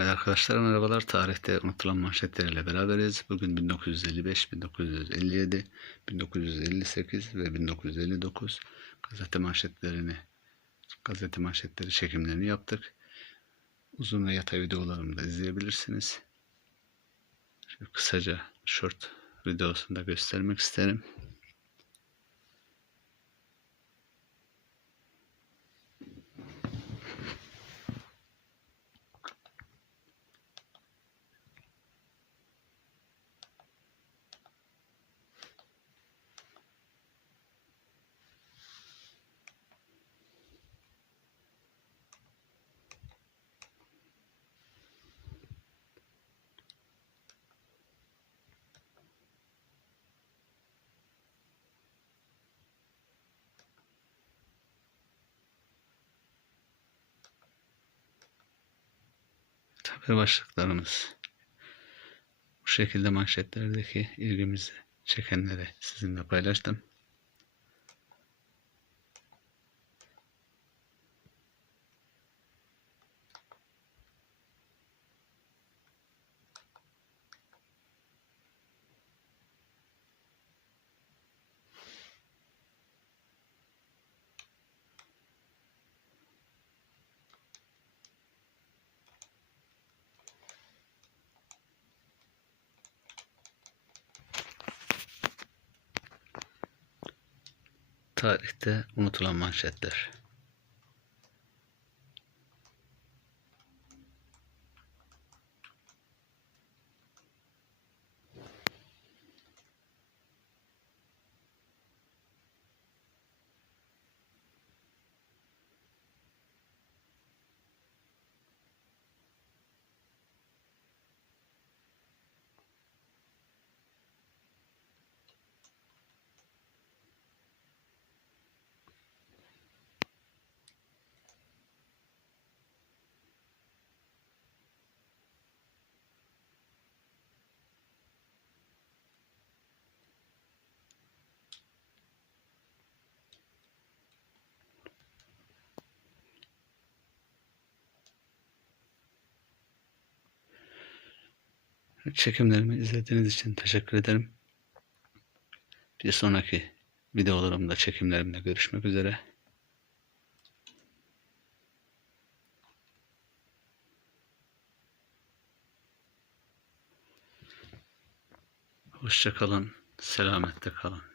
Evet arkadaşlar merhabalar. Tarihte unutulan manşetlerle beraberiz. Bugün 1955, 1957, 1958 ve 1959 gazete manşetlerini gazete manşetleri çekimlerini yaptık. Uzun ve yatay videolarımı da izleyebilirsiniz. Şöyle kısaca short videosunu da göstermek isterim. Haber başlıklarımız bu şekilde manşetlerdeki ilgimizi çekenleri sizinle paylaştım. Tarihte unutulan manşetler. Çekimlerimi izlediğiniz için teşekkür ederim. Bir sonraki videolarımda, çekimlerimde görüşmek üzere. Hoşça kalın, selamette kalın.